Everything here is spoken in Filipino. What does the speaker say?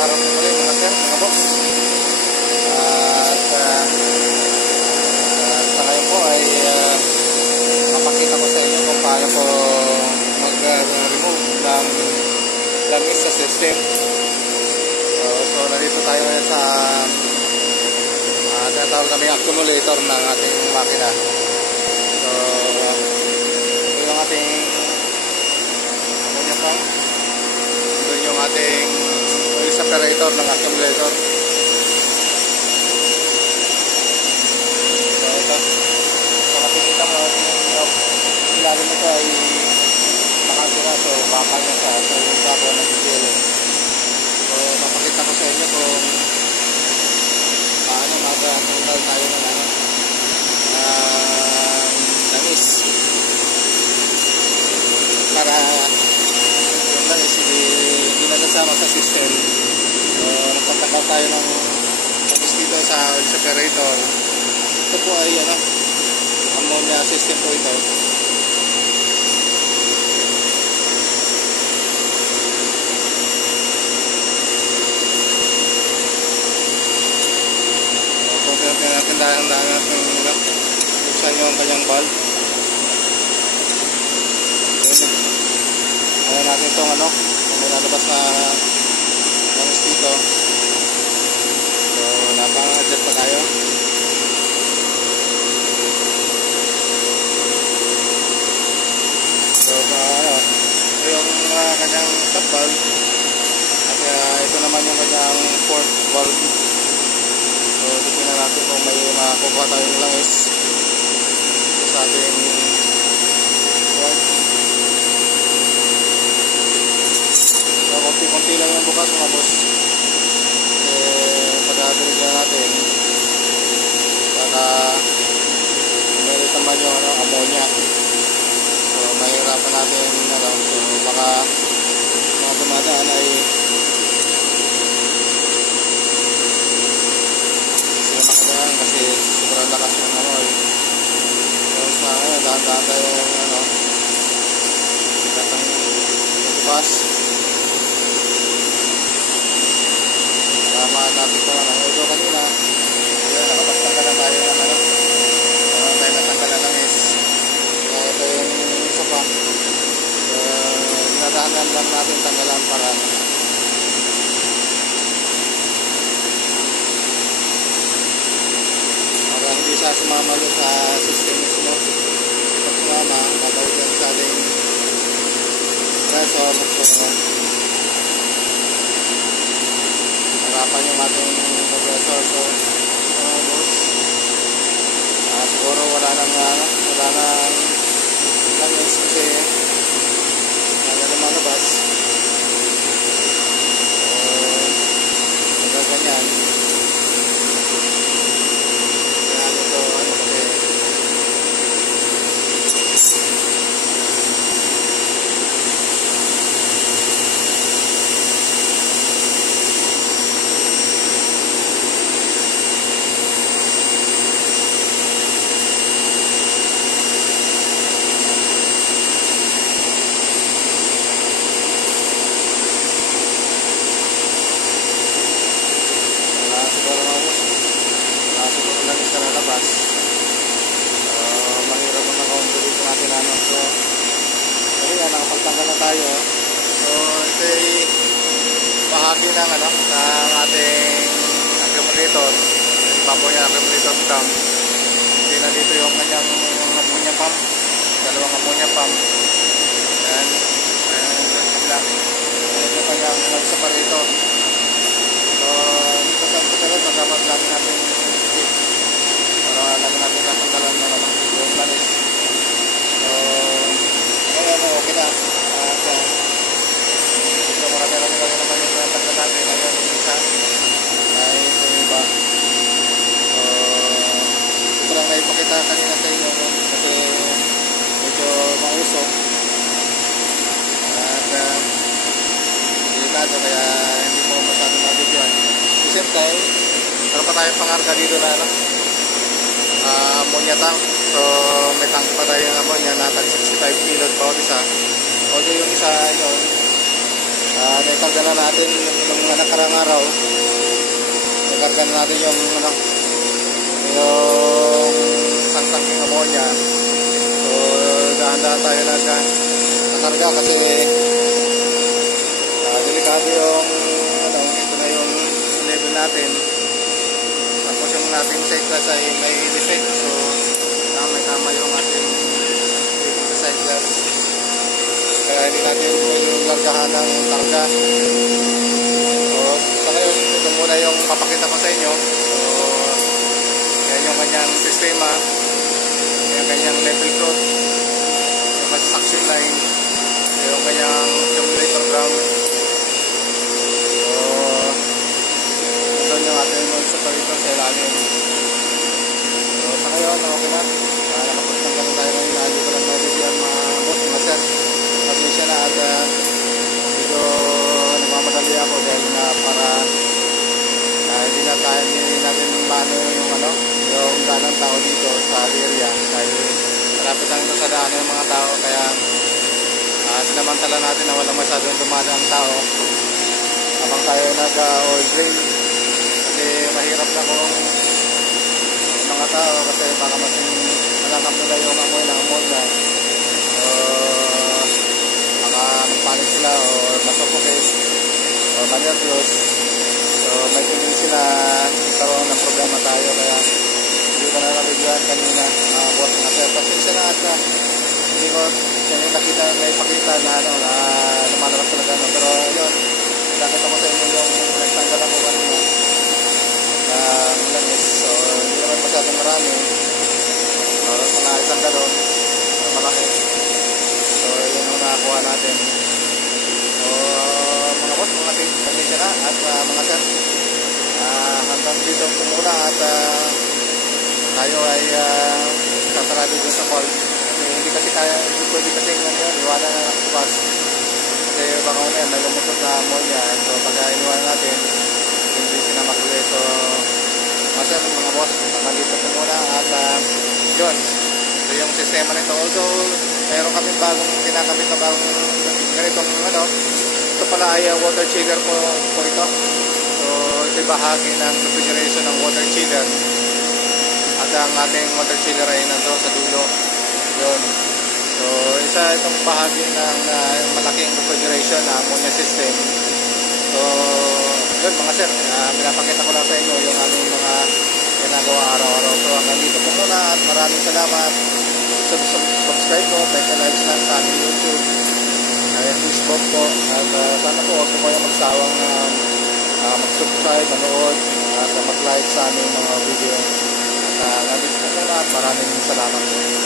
araw po muli mga sir, mga boss. Sa ngayon po ay mapakita ko sa inyo kung paano po mag-remove ng langis sa system. So narito tayo ngayon sa tinatawag namin accumulator ng ating makina. So ito yung ating doon yung ating oil separator ng accumulator. So ito, so nakikita mo yung ilalim nito ay nakasira, so bakal na siya, so yung bago nag-jelly. So mapakita ko sa inyo kung paano mag-tanggal tayo ng langis para yung langis hindi na nasama sa system. So nagpatanggal tayo ng langis dito sa oil separator. Ito po ay ammonia system po ito. Dahan-dahan natin buksan yung kanyang valve. Ayan natin itong may nalabas na langis dito. So napang-adjust pa tayo. So ito yung kanyang stop valve. At ito naman yung kanyang fourth valve. So titignan natin kung may makukuha tayong langis sa ating valve. So konti-konti lang yung bukas mga boss. Pagkakadirigyan natin para meron naman yung ammonia. So mahirapan natin so baka mga dumadaan ay kasi sobrang lakas ng amoy. So sa dahan-dahan tayo katang bukas. Tama natin ito ito kanina. Ayan, nakapagtanggal na tayo ng tayo natanggal na langis. Ito yung isa pa. Dinadahanan lang natin tanggalan para hindi siya sumama sa system mismo. Pag sumama, natawid yan sa ating pressor. So harapan yung ating compressor. So siguro wala nang langis kasi wala lumalabas. So ganyan. Siguro lang isa lalabas. Mahirap na naka-controlate natin So kaya nakapagtanggal na tayo. So ito ay bahagi ng ng ating accumulator. Ipapo niya accumulator tank. Hindi na dito yung kanyang ammonia pump. Dalawang ammonia pump. Yan. Ito yung kanyang separator. So dito sa separator dapat lagi natin para lagi natin tatanggalan yung langis. So ngayon okay na. So marami naman yung tatanggal natin. Ngayon yung isa ay ito yung iba. So ito lang naipakita kanina sa inyo kasi medyo mausok at delikado kaya hindi mo masyadong mabigyan. At the same time meron pa tayong pangarga dito na ammonia tank. So may tank pa tayong ammonia na 65 kilod bawat isa. Although yung isa yun naitanggal na natin ng nakarang araw, nakarga na natin yung yung isang tangking ammonia. So dahan-dahan tayo nakarga kasi delikado yung ito na yung level natin. Tapos yung ating side glass ay may defect, so tama yung ating side glass, kaya hindi natin yung largahan ng karga. So sa ngayon, ito muna yung papakita ko sa inyo. So yan yung kanyang sistema, yung kanyang level code, yung suction line, yung kanyang accumulator ground. So ito yung ating separator sa ilalim. So sa ngayon, okay na. Nakapagtanggal tayo ng ilalim ko lang nabibigyan mga boss, mga sir. Pasensya na at medyo nagmamadali ako dahil nga para hindi natin maano yung dalang tao dito sa area, dahil malapit lang ito sa daan ng mga tao, kaya sinamantala natin na walang masyadong dumadang tao habang tayo nag-oil drain, kasi mahirap na kung mga tao, kasi baka malangkap nila yung amoy ng ammonia, so baka magpanik sila o masuffocate o ma-nervous. So may tendency na karoon ng problema tayo, kaya hindi ko na nabigyan kanina boss na sir. Pasensya na at hindi ko may pakita na na lumalabas talaga pero yun, nakita ko sa inyo yung nagtanggal ako kanina ng langis. So hindi naman masyadong marami, mga isang galon malaki. So yun ang nakakuha natin. So mga boss, mga pasensya na at mga sir, hanggang dito muna at tayo ay tatarado dun sa call. Hindi pwede kasi iwanan na nakabas, kasi baka may lumusot na ammonia. So pagka iniwanan natin, hindi pinamakulit. So masaya mga boss, hanggang dito muna at yun, ito yung sistema nito. Although mayroon kami kinakabit na bagong ganitong ito pala ay water chiller po ito. So ito bahagi ng refrigeration ng water chiller, at ang ating water chiller ay nandun sa dulo yun. So isa itong bahagi ng malaking refrigeration na ammonia system. So yun mga sir, pinapakita ko lang sa inyo yung aming mga ginagawa araw-araw. So hanggang dito po muna at maraming salamat. Subscribe po, like lang sa aming YouTube, Facebook po, at sana po huwag po kayong magsawang mag-subscribe, manood at mag-like sa aming mga video. At nandito po muna at maraming salamat po.